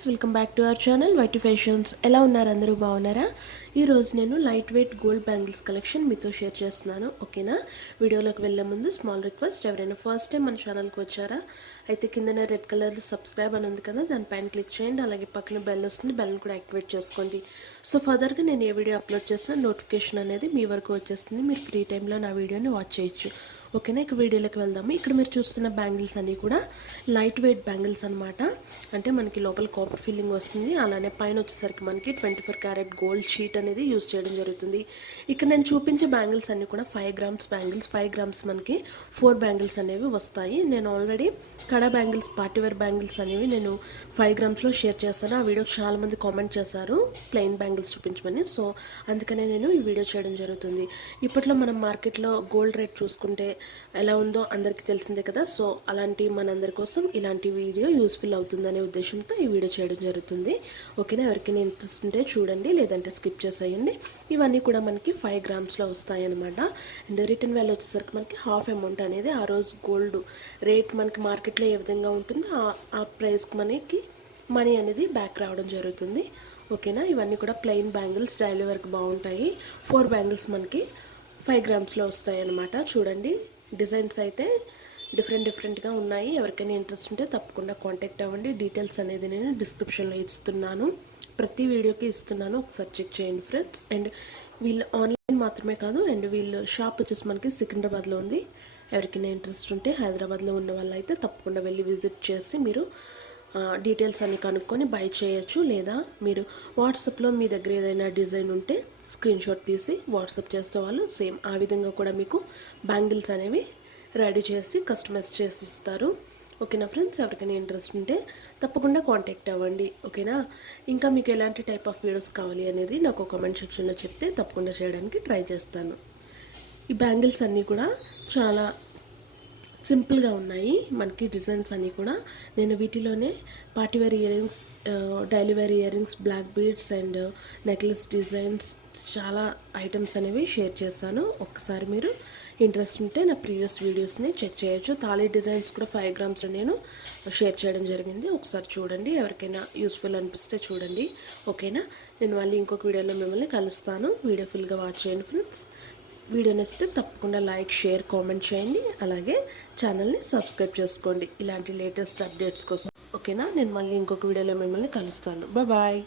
Friends welcome back to our channel. White fashions. ఎలా ఉన్నారు? అందరూ బాగున్నారా? ఈరోజు నేను light weight gold bangles collection మీతో షేర్ చేస్తున్నాను. ఓకేనా? వీడియోలోకి వెళ్ళే ముందు స్మాల్ రిక్వెస్ట్ ఎవరైనా ఫస్ట్ టైం మన ఛానల్కి వచ్చారా? అయితే కిందనే రెడ్ కలర్ సబ్స్క్రైబ్ అని ఉంది కదా దానిపైన క్లిక్ చేయండి. అలాగే పక్కన బెల్ వస్తుంది బెల్ని కూడా యాక్టివేట్ చేసుకోండి. సో ఫర్దర్గా నేను ఏ వీడియో అప్లోడ్ చేసినా నోటిఫికేషన్ అనేది మీ వరకు వచ్చేస్తుంది. మీరు ఫ్రీ టైంలో నా వీడియోని వాచ్ చేయొచ్చు. ఓకేనా ఇక వీడియోలోకి వెళ్దాము. ఇక్కడ మీరు చూస్తున్న బ్యాంగిల్స్ అన్నీ కూడా లైట్ వెయిట్ బ్యాంగిల్స్ అనమాట అంటే మనకి లోపల కాపర్ ఫీలింగ్ వస్తుంది. అలానే పైన వచ్చేసరికి మనకి twenty four carat gold sheet అనేది యూస్ చేయడం జరుగుతుంది. ఇక్కడ నేను చూపించే బ్యాంగిల్స్ అన్నీ కూడా five grams bangles. Five grams మనకి ఫోర్ బ్యాంగిల్స్ అనేవి వస్తాయి. నేను ఆల్రెడీ కడా బ్యాంగిల్స్ పార్టీవేర్ బ్యాంగిల్స్ అనేవి నేను ఫైవ్ గ్రామ్స్లో షేర్ చేస్తాను. ఆ వీడియో చాలామంది కామెంట్ చేశారు. ప్లెయిన్ బ్యాంగిల్స్ చూపించమని. సో అందుకనే నేను ఈ వీడియో చేయడం జరుగుతుంది. ఇప్పట్లో మనం మార్కెట్లో గోల్డ్ రేట్ చూసుకుంటే ఎలా ఉందో అందరికీ తెలిసిందే కదా. సో అలాంటి మనందరి కోసం ఇలాంటి వీడియో యూస్ఫుల్ అవుతుందనే ఉద్దేశంతో ఈ వీడియో చేయడం జరుగుతుంది. ఓకేనా? ఎవరికైనా ఇంట్రెస్ట్ ఉంటే చూడండి లేదంటే స్కిప్ చేసేయండి. ఇవన్నీ కూడా మనకి ఫైవ్ గ్రామ్స్లో వస్తాయన్నమాట. అండ్ రిటర్న్ వాల్యూ వచ్చేసరికి మనకి హాఫ్ అమౌంట్ అనేది ఆ రోజు గోల్డ్ రేట్ మనకి మార్కెట్లో ఏ విధంగా ఉంటుందో ఆ ప్రైస్కి మనకి మనీ అనేది బ్యాక్ రావడం జరుగుతుంది. ఓకేనా? ఇవన్నీ కూడా ప్లెయిన్ బ్యాంగిల్స్ డైలీ వరకు బాగుంటాయి. ఫోర్ బ్యాంగిల్స్ మనకి ఫైవ్ గ్రామ్స్లో వస్తాయి అన్నమాట చూడండి డిజైన్స్ అయితే డిఫరెంట్ డిఫరెంట్గా ఉన్నాయి. ఎవరికైనా ఇంట్రెస్ట్ ఉంటే తప్పకుండా కాంటాక్ట్ అవ్వండి. డీటెయిల్స్ అనేది నేను డిస్క్రిప్షన్లో ఇస్తున్నాను. ప్రతి వీడియోకి ఇస్తున్నాను. ఒకసారి చెక్ చేయండి ఫ్రెండ్స్. అండ్ వీళ్ళు ఆన్లైన్ మాత్రమే కాదు అండ్ వీళ్ళు షాప్ వచ్చేసి మనకి సికింద్రాబాద్లో ఉంది. ఎవరికైనా ఇంట్రెస్ట్ ఉంటే హైదరాబాద్లో ఉన్న వాళ్ళైతే తప్పకుండా వెళ్ళి విజిట్ చేసి మీరు డీటెయిల్స్ అన్ని కనుక్కొని బై చేయొచ్చు. లేదా మీరు వాట్సాప్లో మీ దగ్గర ఏదైనా డిజైన్ ఉంటే స్క్రీన్ షాట్ తీసి వాట్సాప్ చేస్తే వాళ్ళు సేమ్ ఆ విధంగా కూడా మీకు బ్యాంగిల్స్ అనేవి రెడీ చేసి కస్టమైజ్ చేసి ఇస్తారు. ఓకేనా ఫ్రెండ్స్? ఎవరికైనా ఇంట్రెస్ట్ ఉంటే తప్పకుండా కాంటాక్ట్ అవ్వండి. ఓకేనా? ఇంకా మీకు ఎలాంటి టైప్ ఆఫ్ వీడియోస్ కావాలి అనేది నాకు కామెంట్ సెక్షన్లో చెప్తే తప్పకుండా చేయడానికి ట్రై చేస్తాను. ఈ బ్యాంగిల్స్ అన్నీ కూడా చాలా సింపుల్గా ఉన్నాయి. మనకి డిజైన్స్ అన్నీ కూడా నేను వీటిలోనే party wear ear rings daily wear ear rings black beads and necklace designs చాలా ఐటమ్స్ అనేవి షేర్ చేశాను. ఒక్కసారి మీరు ఇంట్రెస్ట్ ఉంటే నా ప్రీవియస్ వీడియోస్ని చెక్ చేయొచ్చు. తాళీ డిజైన్స్ కూడా ఫైవ్ గ్రామ్స్ నేను షేర్ చేయడం జరిగింది. ఒకసారి చూడండి. ఎవరికైనా యూస్ఫుల్ అనిపిస్తే చూడండి. ఓకేనా నేను మళ్ళీ ఇంకొక వీడియోలో మిమ్మల్ని కలుస్తాను. వీడియో ఫుల్గా వాచ్ చేయండి ఫ్రెండ్స్ వీడియో నచ్చితే తప్పకుండా లైక్ షేర్ కామెంట్ చేయండి. అలాగే ఛానల్ని సబ్స్క్రైబ్ చేసుకోండి. ఇలాంటి లేటెస్ట్ అప్డేట్స్ కోసం. ఓకేనా నేను మళ్ళీ ఇంకొక వీడియోలో మిమ్మల్ని కలుస్తాను. బాయ్